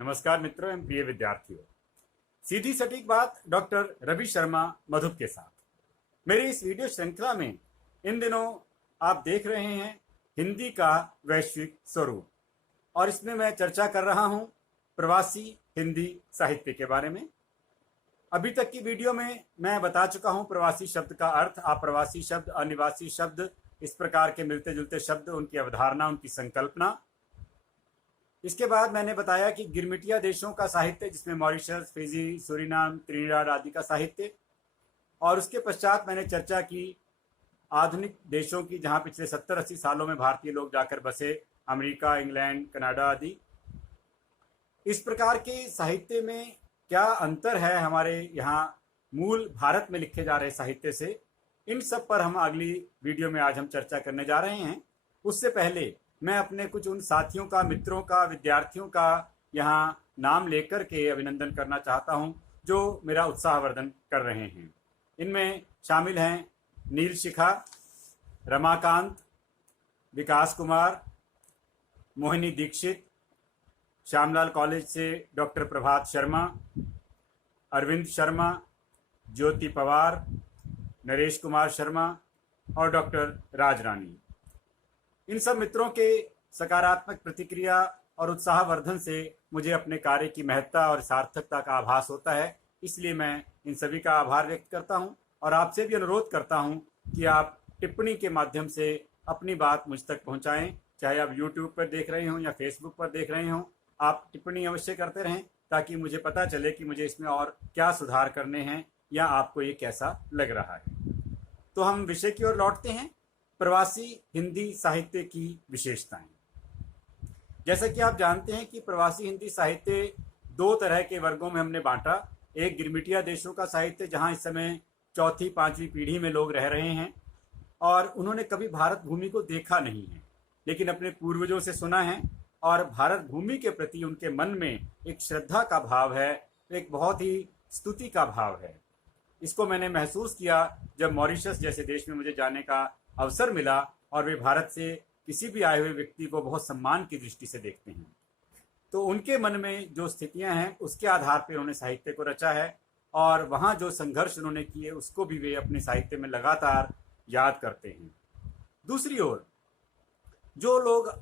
नमस्कार मित्रों एवं प्रिय विद्यार्थियों। सीधी सटीक बात डॉक्टर रवि शर्मा मधुप के साथ मेरी इस वीडियो श्रृंखला में इन दिनों आप देख रहे हैं हिंदी का वैश्विक स्वरूप, और इसमें मैं चर्चा कर रहा हूं प्रवासी हिंदी साहित्य के बारे में। अभी तक की वीडियो में मैं बता चुका हूं प्रवासी शब्द का अर्थ, अप्रवासी शब्द, अनिवासी शब्द, इस प्रकार के मिलते जुलते शब्द, उनकी अवधारणा, उनकी संकल्पना। इसके बाद मैंने बताया कि गिरमिटिया देशों का साहित्य, जिसमें मॉरिशस, फिजी, सूरीनाम, त्रिनिदाद आदि का साहित्य, और उसके पश्चात मैंने चर्चा की आधुनिक देशों की, जहां पिछले 70-80 सालों में भारतीय लोग जाकर बसे, अमेरिका, इंग्लैंड, कनाडा आदि। इस प्रकार के साहित्य में क्या अंतर है हमारे यहाँ मूल भारत में लिखे जा रहे साहित्य से, इन सब पर हम अगली वीडियो में आज हम चर्चा करने जा रहे हैं। उससे पहले मैं अपने कुछ उन साथियों का, मित्रों का, विद्यार्थियों का यहाँ नाम लेकर के अभिनंदन करना चाहता हूँ जो मेरा उत्साहवर्धन कर रहे हैं। इनमें शामिल हैं नील शिखा, रमाकांत, विकास कुमार, मोहिनी दीक्षित, श्यामलाल कॉलेज से डॉक्टर प्रभात शर्मा, अरविंद शर्मा, ज्योति पवार, नरेश कुमार शर्मा और डॉक्टर राजरानी। इन सब मित्रों के सकारात्मक प्रतिक्रिया और उत्साहवर्धन से मुझे अपने कार्य की महत्ता और सार्थकता का आभास होता है। इसलिए मैं इन सभी का आभार व्यक्त करता हूं और आपसे भी अनुरोध करता हूं कि आप टिप्पणी के माध्यम से अपनी बात मुझ तक पहुंचाएं। चाहे आप YouTube पर देख रहे हों या Facebook पर देख रहे हों, आप टिप्पणी अवश्य करते रहें ताकि मुझे पता चले कि मुझे इसमें और क्या सुधार करने हैं या आपको ये कैसा लग रहा है। तो हम विषय की ओर लौटते हैं, प्रवासी हिंदी साहित्य की विशेषताएं। जैसा कि आप जानते हैं कि प्रवासी हिंदी साहित्य दो तरह के वर्गों में हमने बांटा। एक गिरमिटिया देशों का साहित्य, जहां इस समय 4वीं-5वीं पीढ़ी में लोग रह रहे हैं और उन्होंने कभी भारत भूमि को देखा नहीं है, लेकिन अपने पूर्वजों से सुना है और भारत भूमि के प्रति उनके मन में एक श्रद्धा का भाव है, एक बहुत ही स्तुति का भाव है। इसको मैंने महसूस किया जब मॉरिशस जैसे देश में मुझे जाने का अवसर मिला और वे भारत से किसी भी आए हुए व्यक्ति को बहुत सम्मान की दृष्टि से देखते हैं। तो उनके मन में जो स्थितियां हैं उसके आधार पर उन्होंने साहित्य को रचा है और वहाँ जो संघर्ष उन्होंने किए उसको भी वे अपने साहित्य में लगातार याद करते हैं। दूसरी ओर जो लोग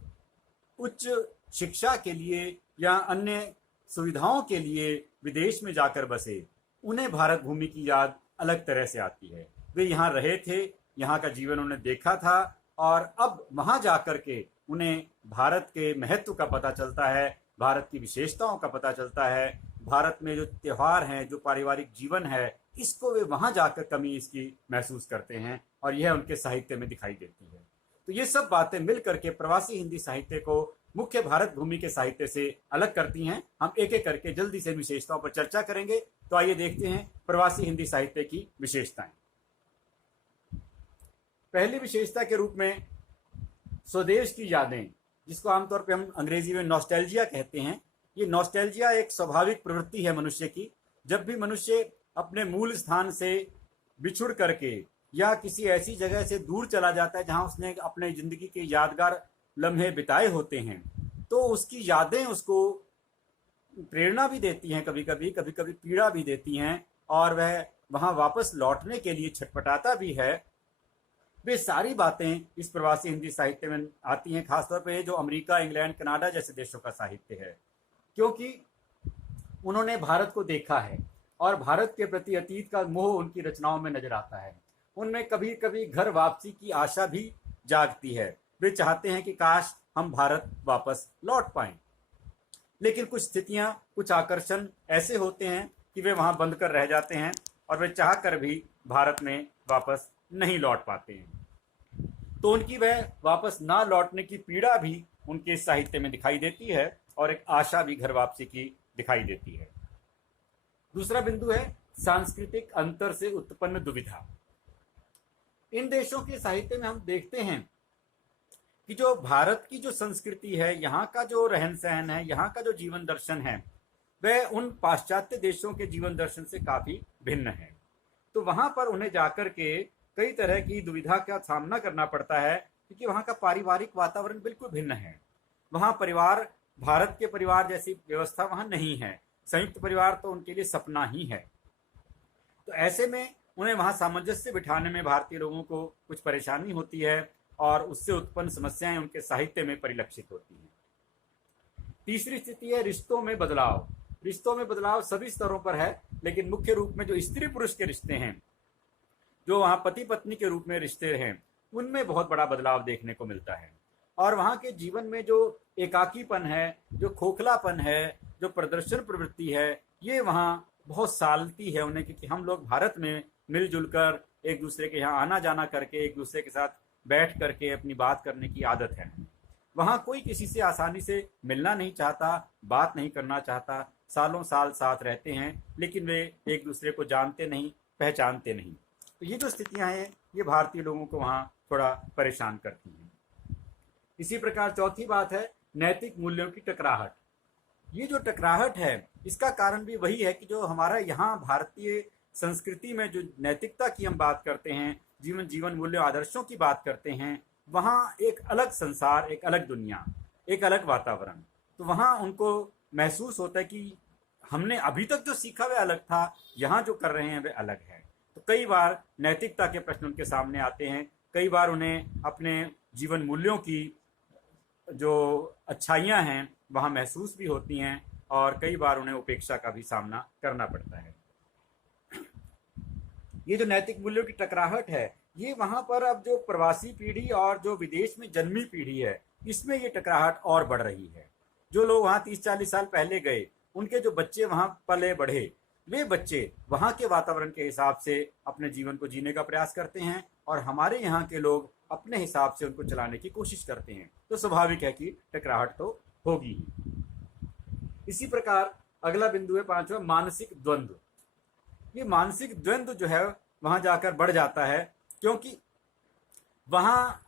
उच्च शिक्षा के लिए या अन्य सुविधाओं के लिए विदेश में जाकर बसे, उन्हें भारत भूमि की याद अलग तरह से आती है। वे यहाँ रहे थे, यहाँ का जीवन उन्हें देखा था और अब वहाँ जाकर के उन्हें भारत के महत्व का पता चलता है, भारत की विशेषताओं का पता चलता है, भारत में जो त्यौहार हैं, जो पारिवारिक जीवन है, इसको वे वहाँ जाकर कमी इसकी महसूस करते हैं और यह उनके साहित्य में दिखाई देती है। तो ये सब बातें मिल करके प्रवासी हिंदी साहित्य को मुख्य भारत भूमि के साहित्य से अलग करती हैं। हम एक एक करके जल्दी से विशेषताओं पर चर्चा करेंगे। तो आइए देखते हैं प्रवासी हिंदी साहित्य की विशेषताएं। पहली विशेषता के रूप में स्वदेश की यादें, जिसको आमतौर पे हम अंग्रेजी में नॉस्टैल्जिया कहते हैं। ये नॉस्टैल्जिया एक स्वाभाविक प्रवृत्ति है मनुष्य की। जब भी मनुष्य अपने मूल स्थान से बिछुड़ करके या किसी ऐसी जगह से दूर चला जाता है जहां उसने अपने जिंदगी के यादगार लम्हे बिताए होते हैं, तो उसकी यादें उसको प्रेरणा भी देती हैं, कभी कभी पीड़ा भी देती हैं और वह वहां वापस लौटने के लिए छटपटाता भी है। वे सारी बातें इस प्रवासी हिंदी साहित्य में आती हैं, खासतौर पर जो अमेरिका, इंग्लैंड, कनाडा जैसे देशों का साहित्य है, क्योंकि उन्होंने भारत को देखा है और भारत के प्रति अतीत का मोह उनकी रचनाओं में नजर आता है। उनमें कभी कभी घर वापसी की आशा भी जागती है। वे चाहते हैं कि काश हम भारत वापस लौट पाएं, लेकिन कुछ स्थितियां, कुछ आकर्षण ऐसे होते हैं कि वे वहां बंद कर रह जाते हैं और वे चाह कर भी भारत में वापस नहीं लौट पाते हैं। तो उनकी वह वापस ना लौटने की पीड़ा भी उनके साहित्य में दिखाई देती है और एक आशा भी घर वापसी की दिखाई देती है। दूसरा बिंदु है सांस्कृतिक अंतर से उत्पन्न दुविधा। इन देशों के साहित्य में हम देखते हैं कि जो भारत की जो संस्कृति है, यहाँ का जो रहन सहन है, यहाँ का जो जीवन दर्शन है, वह उन पाश्चात्य देशों के जीवन दर्शन से काफी भिन्न है। तो वहां पर उन्हें जाकर के कई तरह की दुविधा का सामना करना पड़ता है, क्योंकि वहाँ का पारिवारिक वातावरण बिल्कुल भिन्न है। वहाँ परिवार भारत के परिवार जैसी व्यवस्था वहाँ नहीं है। संयुक्त परिवार तो उनके लिए सपना ही है। तो ऐसे में उन्हें वहाँ सामंजस्य बिठाने में भारतीय लोगों को कुछ परेशानी होती है और उससे उत्पन्न समस्याएं उनके साहित्य में परिलक्षित होती हैं। तीसरी स्थिति है रिश्तों में बदलाव। रिश्तों में बदलाव सभी स्तरों पर है, लेकिन मुख्य रूप में जो स्त्री पुरुष के रिश्ते हैं, जो वहाँ पति पत्नी के रूप में रिश्ते हैं, उनमें बहुत बड़ा बदलाव देखने को मिलता है। और वहाँ के जीवन में जो एकाकीपन है, जो खोखलापन है, जो प्रदर्शन प्रवृत्ति है, ये वहाँ बहुत सालती है उन्हें, क्योंकि हम लोग भारत में मिलजुल कर एक दूसरे के यहाँ आना जाना करके एक दूसरे के साथ बैठ करके अपनी बात करने की आदत है। वहाँ कोई किसी से आसानी से मिलना नहीं चाहता, बात नहीं करना चाहता, सालों साल साथ रहते हैं, लेकिन वे एक दूसरे को जानते नहीं, पहचानते नहीं। तो ये जो स्थितियाँ हैं, ये भारतीय लोगों को वहाँ थोड़ा परेशान करती हैं। इसी प्रकार चौथी बात है नैतिक मूल्यों की टकराहट। ये जो टकराहट है, इसका कारण भी वही है कि जो हमारा यहाँ भारतीय संस्कृति में जो नैतिकता की हम बात करते हैं, जीवन मूल्यों आदर्शों की बात करते हैं, वहाँ एक अलग संसार, एक अलग दुनिया, एक अलग वातावरण। तो वहाँ उनको महसूस होता है कि हमने अभी तक जो सीखा वह अलग था, यहाँ जो कर रहे हैं वे अलग है। तो कई बार नैतिकता के प्रश्न उनके सामने आते हैं, कई बार उन्हें अपने जीवन मूल्यों की जो अच्छाइयाँ हैं वहाँ महसूस भी होती हैं, और कई बार उन्हें उपेक्षा का भी सामना करना पड़ता है। ये जो नैतिक मूल्यों की टकराहट है, ये वहाँ पर अब जो प्रवासी पीढ़ी और जो विदेश में जन्मी पीढ़ी है, इसमें ये टकराहट और बढ़ रही है। जो लोग वहाँ 30-40 साल पहले गए, उनके जो बच्चे वहाँ पले बढ़े, वे बच्चे वहाँ के वातावरण के हिसाब से अपने जीवन को जीने का प्रयास करते हैं, और हमारे यहाँ के लोग अपने हिसाब से उनको चलाने की कोशिश करते हैं। तो स्वाभाविक है कि टकराहट तो होगी ही। इसी प्रकार अगला बिंदु है पांचवा, मानसिक द्वंद्व। ये मानसिक द्वंद्व जो है वहाँ जाकर बढ़ जाता है, क्योंकि वहाँ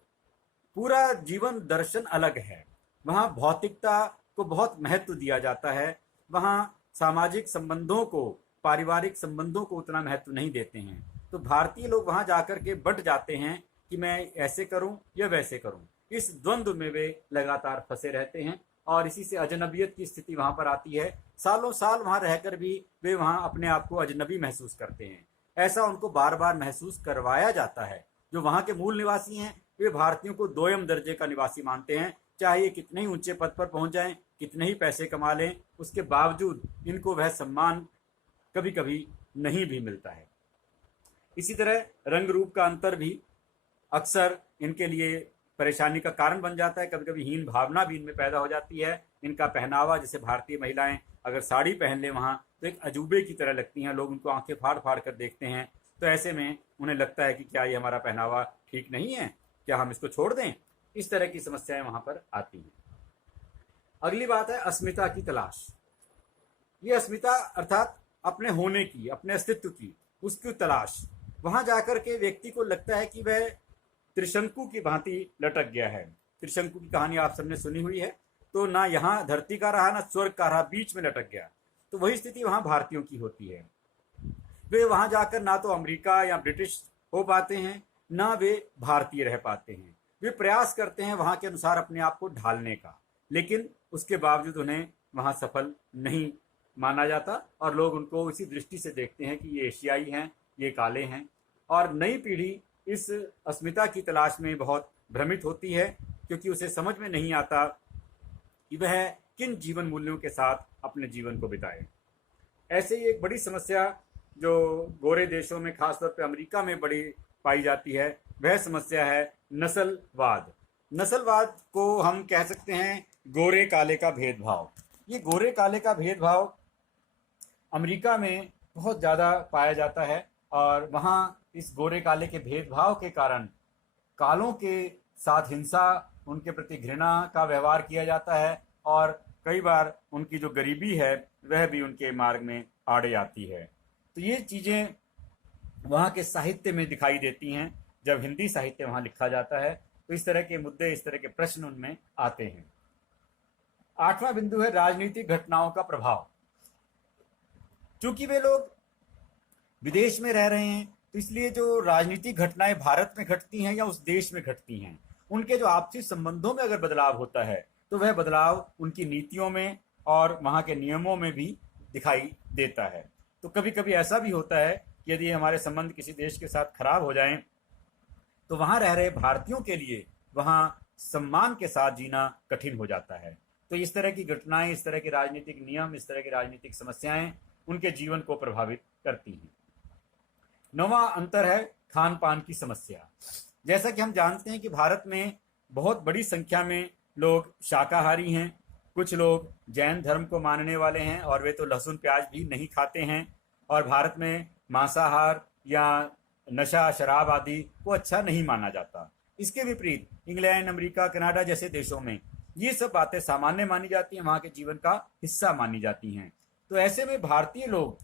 पूरा जीवन दर्शन अलग है। वहाँ भौतिकता को बहुत महत्व दिया जाता है, वहाँ सामाजिक संबंधों को, पारिवारिक संबंधों को उतना महत्व नहीं देते हैं। तो भारतीय लोग वहाँ जाकर के बंट जाते हैं कि मैं ऐसे करूं या वैसे करूं। इस द्वंद्व में वे लगातार फंसे रहते हैं, और इसी से अजनबियत की स्थिति वहाँ पर आती है। सालों साल वहाँ रहकर भी वे वहाँ अपने आप को अजनबी महसूस करते हैं। ऐसा उनको बार बार महसूस करवाया जाता है। जो वहाँ के मूल निवासी हैं, वे भारतीयों को दोयम दर्जे का निवासी मानते हैं। चाहे ये कितने ही ऊंचे पद पर पहुंच जाएं, कितने ही पैसे कमा लें, उसके बावजूद इनको वह सम्मान कभी कभी नहीं भी मिलता है। इसी तरह रंग रूप का अंतर भी अक्सर इनके लिए परेशानी का कारण बन जाता है। कभी कभी हीन भावना भी इनमें पैदा हो जाती है। इनका पहनावा, जैसे भारतीय महिलाएं अगर साड़ी पहन ले वहाँ, तो एक अजूबे की तरह लगती हैं। लोग उनको आंखें फाड़ फाड़ कर देखते हैं। तो ऐसे में उन्हें लगता है कि क्या ये हमारा पहनावा ठीक नहीं है, क्या हम इसको छोड़ दें। इस तरह की समस्याएं वहाँ पर आती हैं। अगली बात है अस्मिता की तलाश। ये अस्मिता अर्थात अपने होने की, अपने अस्तित्व की, उसकी तलाश। वहाँ जाकर के व्यक्ति को लगता है कि वह त्रिशंकु की भांति लटक गया है। त्रिशंकु की कहानी आप सबने सुनी हुई है। तो ना यहाँ धरती का रहा, ना स्वर्ग का रहा, बीच में लटक गया। तो वही स्थिति वहाँ भारतीयों की होती है। वे वहाँ जाकर ना तो अमेरिका या ब्रिटिश हो पाते हैं, ना वे भारतीय रह पाते हैं। वे प्रयास करते हैं वहाँ के अनुसार अपने आप को ढालने का, लेकिन उसके बावजूद उन्हें वहाँ सफल नहीं माना जाता, और लोग उनको इसी दृष्टि से देखते हैं कि ये एशियाई हैं, ये काले हैं। और नई पीढ़ी इस अस्मिता की तलाश में बहुत भ्रमित होती है, क्योंकि उसे समझ में नहीं आता कि वह किन जीवन मूल्यों के साथ अपने जीवन को बिताए। ऐसे ही एक बड़ी समस्या जो गोरे देशों में, खासतौर पर अमेरिका में बड़ी पाई जाती है, वह समस्या है नस्लवाद। नस्लवाद को हम कह सकते हैं गोरे काले का भेदभाव। ये गोरे काले का भेदभाव अमेरिका में बहुत ज़्यादा पाया जाता है, और वहाँ इस गोरे काले के भेदभाव के कारण कालों के साथ हिंसा, उनके प्रति घृणा का व्यवहार किया जाता है, और कई बार उनकी जो गरीबी है वह भी उनके मार्ग में आड़े आती है। तो ये चीज़ें वहाँ के साहित्य में दिखाई देती हैं। जब हिंदी साहित्य वहाँ लिखा जाता है तो इस तरह के मुद्दे, इस तरह के प्रश्न उनमें आते हैं। आठवां बिंदु है राजनीतिक घटनाओं का प्रभाव। चूंकि वे लोग विदेश में रह रहे हैं, तो इसलिए जो राजनीतिक घटनाएं भारत में घटती हैं या उस देश में घटती हैं, उनके जो आपसी संबंधों में अगर बदलाव होता है, तो वह बदलाव उनकी नीतियों में और वहाँ के नियमों में भी दिखाई देता है। तो कभी कभी ऐसा भी होता है कि यदि हमारे संबंध किसी देश के साथ खराब हो जाएं तो वहाँ रह रहे भारतीयों के लिए वहाँ सम्मान के साथ जीना कठिन हो जाता है। तो इस तरह की घटनाएं, इस तरह के राजनीतिक नियम, इस तरह की राजनीतिक समस्याएं उनके जीवन को प्रभावित करती हैं। नौवां अंतर है खान पान की समस्या। जैसा कि हम जानते हैं कि भारत में बहुत बड़ी संख्या में लोग शाकाहारी हैं, कुछ लोग जैन धर्म को मानने वाले हैं और वे तो लहसुन प्याज भी नहीं खाते हैं, और भारत में मांसाहार या नशा शराब आदि को अच्छा नहीं माना जाता। इसके विपरीत इंग्लैंड, अमेरिका, कनाडा जैसे देशों में ये सब बातें सामान्य मानी जाती हैं, वहाँ के जीवन का हिस्सा मानी जाती हैं। तो ऐसे में भारतीय लोग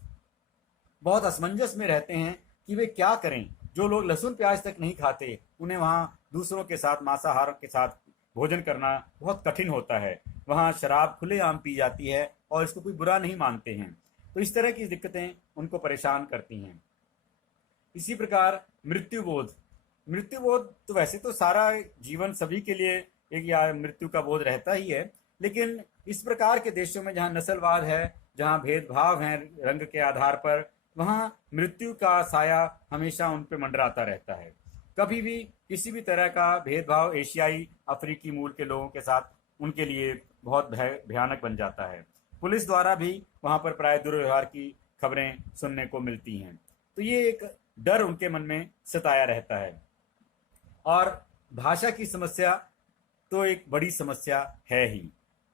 बहुत असमंजस में रहते हैं कि वे क्या करें। जो लोग लहसुन प्याज तक नहीं खाते, उन्हें वहाँ दूसरों के साथ, मांसाहार के साथ भोजन करना बहुत कठिन होता है। वहाँ शराब खुलेआम पी जाती है और इसको कोई बुरा नहीं मानते हैं। तो इस तरह की दिक्कतें उनको परेशान करती हैं। इसी प्रकार मृत्युबोध तो वैसे तो सारा जीवन सभी के लिए एक या मृत्यु का बोध रहता ही है, लेकिन इस प्रकार के देशों में जहाँ नस्लवाद है, जहाँ भेदभाव है रंग के आधार पर, वहाँ मृत्यु का साया हमेशा उन पर मंडराता रहता है। कभी भी किसी भी तरह का भेदभाव एशियाई, अफ्रीकी मूल के लोगों के साथ उनके लिए बहुत भयानक बन जाता है। पुलिस द्वारा भी वहाँ पर प्राय दुर्व्यवहार की खबरें सुनने को मिलती हैं। तो ये एक डर उनके मन में सताया रहता है। और भाषा की समस्या तो एक बड़ी समस्या है ही।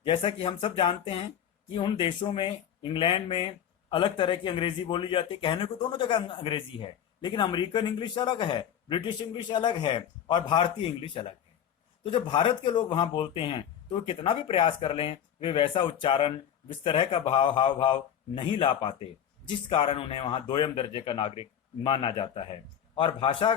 जैसा कि हम सब जानते हैं कि उन देशों में, इंग्लैंड में अलग तरह की अंग्रेजी बोली जाती है। कहने को दोनों जगह अंग्रेजी है, लेकिन अमेरिकन इंग्लिश अलग है, ब्रिटिश इंग्लिश अलग है और भारतीय इंग्लिश अलग है। तो जब भारत के लोग वहाँ बोलते हैं तो वो कितना भी प्रयास कर लें, वे वैसा उच्चारण, इस तरह का हाव भाव नहीं ला पाते, जिस कारण उन्हें वहाँ दोयम दर्जे का नागरिक माना जाता है। और भाषा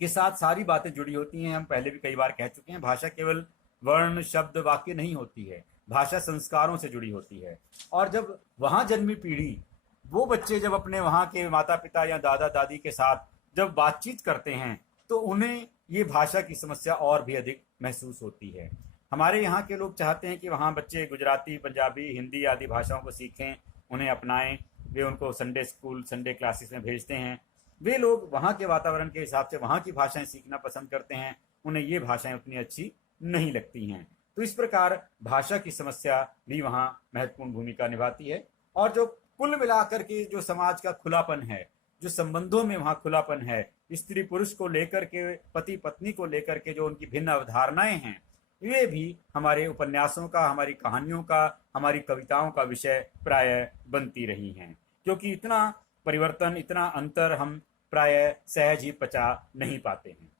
के साथ सारी बातें जुड़ी होती हैं। हम पहले भी कई बार कह चुके हैं, भाषा केवल वर्ण, शब्द, वाक्य नहीं होती है, भाषा संस्कारों से जुड़ी होती है। और जब वहाँ जन्मी पीढ़ी, वो बच्चे जब अपने वहाँ के माता पिता या दादा दादी के साथ जब बातचीत करते हैं तो उन्हें ये भाषा की समस्या और भी अधिक महसूस होती है। हमारे यहाँ के लोग चाहते हैं कि वहाँ बच्चे गुजराती, पंजाबी, हिंदी आदि भाषाओं को सीखें, उन्हें अपनाएं। वे उनको संडे स्कूल, संडे क्लासेस में भेजते हैं। वे लोग वहाँ के वातावरण के हिसाब से वहाँ की भाषाएं सीखना पसंद करते हैं, उन्हें ये भाषाएं उतनी अच्छी नहीं लगती हैं। तो इस प्रकार भाषा की समस्या भी वहाँ महत्वपूर्ण भूमिका निभाती है। और जो कुल मिलाकर के जो समाज का खुलापन है, जो संबंधों में वहाँ खुलापन है, स्त्री पुरुष को लेकर के, पति पत्नी को लेकर के जो उनकी भिन्न अवधारणाएं हैं, वे भी हमारे उपन्यासों का, हमारी कहानियों का, हमारी कविताओं का विषय प्रायः बनती रही हैं। क्योंकि इतना परिवर्तन, इतना अंतर हम प्रायः सहज ही पचा नहीं पाते हैं।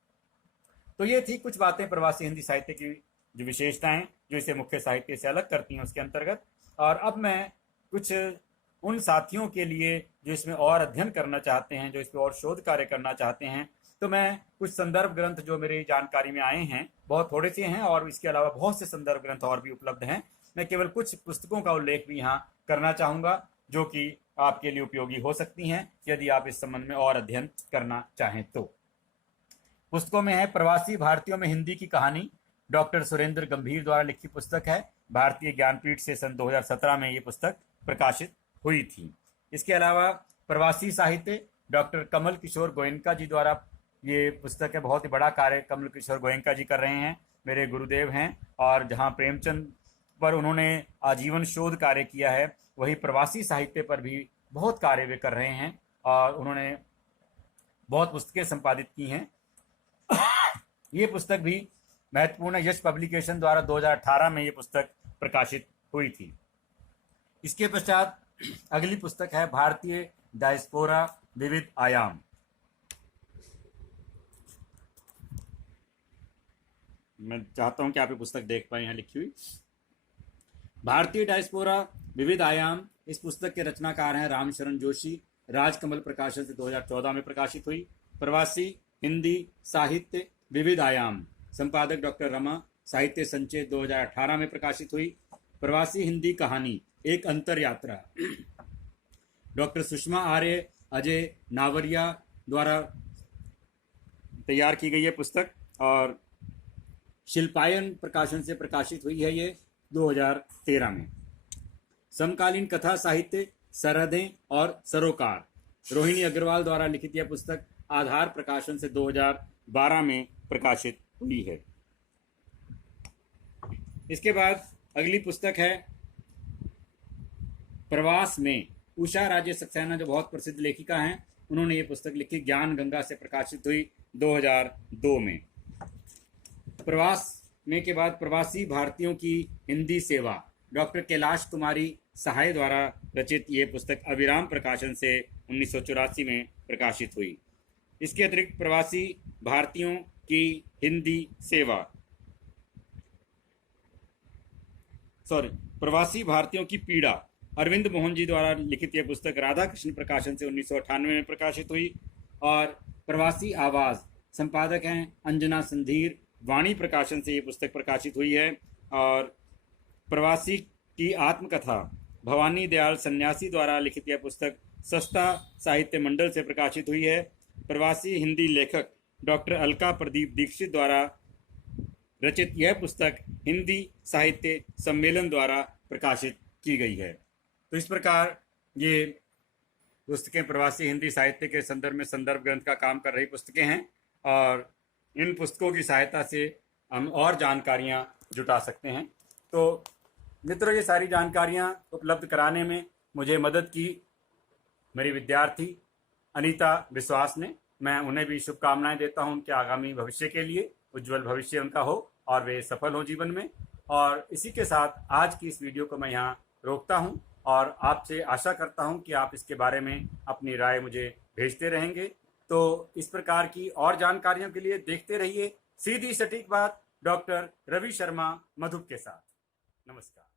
तो ये थी कुछ बातें प्रवासी हिंदी साहित्य की जो विशेषताएं जो इसे मुख्य साहित्य से अलग करती हैं उसके अंतर्गत। और अब मैं कुछ उन साथियों के लिए जो इसमें और अध्ययन करना चाहते हैं, जो इस पर और शोध कार्य करना चाहते हैं, तो मैं कुछ संदर्भ ग्रंथ जो मेरी जानकारी में आए हैं, बहुत थोड़े से हैं और इसके अलावा बहुत से संदर्भ ग्रंथ और भी उपलब्ध हैं। मैं केवल कुछ पुस्तकों का उल्लेख भी यहाँ करना चाहूँगा जो कि आपके लिए उपयोगी हो सकती हैं यदि आप इस संबंध में और अध्ययन करना चाहें तो। पुस्तकों में है प्रवासी भारतीयों में हिंदी की कहानी, डॉक्टर सुरेंद्र गंभीर द्वारा लिखी पुस्तक है। भारतीय ज्ञानपीठ से सन 2017 में ये पुस्तक प्रकाशित हुई थी। इसके अलावा प्रवासी साहित्य, डॉक्टर कमल किशोर गोयनका जी द्वारा ये पुस्तक है। बहुत ही बड़ा कार्य कमल किशोर गोयनका जी कर रहे हैं, मेरे गुरुदेव हैं। और जहाँ प्रेमचंद पर उन्होंने आजीवन शोध कार्य किया है, वही प्रवासी साहित्य पर भी बहुत कार्य वे कर रहे हैं और उन्होंने बहुत पुस्तकें संपादित की हैं। ये पुस्तक भी महत्वपूर्ण है। यश पब्लिकेशन द्वारा 2018 में ये पुस्तक प्रकाशित हुई थी। इसके पश्चात अगली पुस्तक है भारतीय डायस्पोरा विविध आयाम। मैं चाहता हूं कि आप ये पुस्तक देख पाए, यहाँ लिखी हुई भारतीय डायस्पोरा विविध आयाम। इस पुस्तक के रचनाकार हैं रामशरण जोशी। राजकमल प्रकाशन से 2014 में प्रकाशित हुई। प्रवासी हिंदी साहित्य विविध आयाम, संपादक डॉक्टर रमा, साहित्य संचय 2018 में प्रकाशित हुई। प्रवासी हिंदी कहानी एक अंतर यात्रा, डॉक्टर सुषमा आर्य, अजय नावरिया द्वारा तैयार की गई है पुस्तक। और शिल्पायन प्रकाशन से प्रकाशित हुई है ये 2013 में। समकालीन कथा साहित्य सरहदें और सरोकार, रोहिणी अग्रवाल द्वारा लिखित यह पुस्तक आधार प्रकाशन से 2012 में प्रकाशित हुई है। इसके बाद अगली पुस्तक है प्रवास में। उषा राजे सक्सेना जो बहुत प्रसिद्ध लेखिका हैं, उन्होंने ये पुस्तक लिखी, ज्ञान गंगा से प्रकाशित हुई 2002 में। प्रवास में के बाद प्रवासी भारतीयों की हिंदी सेवा, डॉक्टर कैलाश कुमारी सहाय द्वारा रचित ये पुस्तक अविराम प्रकाशन से 1984 में प्रकाशित हुई। इसके अतिरिक्त प्रवासी भारतीयों की हिंदी सेवा, प्रवासी भारतीयों की पीड़ा, अरविंद मोहन जी द्वारा लिखित यह पुस्तक राधा कृष्ण प्रकाशन से 1998 में प्रकाशित हुई। और प्रवासी आवाज़, संपादक हैं अंजना संधीर, वाणी प्रकाशन से ये पुस्तक प्रकाशित हुई है। और प्रवासी की आत्मकथा, भवानी दयाल सन्यासी द्वारा लिखित यह पुस्तक सस्ता साहित्य मंडल से प्रकाशित हुई है। प्रवासी हिंदी लेखक डॉक्टर अलका प्रदीप दीक्षित द्वारा रचित यह पुस्तक हिंदी साहित्य सम्मेलन द्वारा प्रकाशित की गई है। तो इस प्रकार ये पुस्तकें प्रवासी हिंदी साहित्य के संदर्भ में संदर्भ ग्रंथ का काम कर रही पुस्तकें हैं, और इन पुस्तकों की सहायता से हम और जानकारियां जुटा सकते हैं। तो मित्रों, ये सारी जानकारियां उपलब्ध कराने में मुझे मदद की मेरी विद्यार्थी अनीता विश्वास ने। मैं उन्हें भी शुभकामनाएं देता हूं उनके आगामी भविष्य के लिए, उज्जवल भविष्य उनका हो और वे सफल हो जीवन में। और इसी के साथ आज की इस वीडियो को मैं यहाँ रोकता हूँ और आपसे आशा करता हूँ कि आप इसके बारे में अपनी राय मुझे भेजते रहेंगे। तो इस प्रकार की और जानकारियों के लिए देखते रहिए सीधी सटीक बात डॉक्टर रवि शर्मा मधुप के साथ। नमस्कार।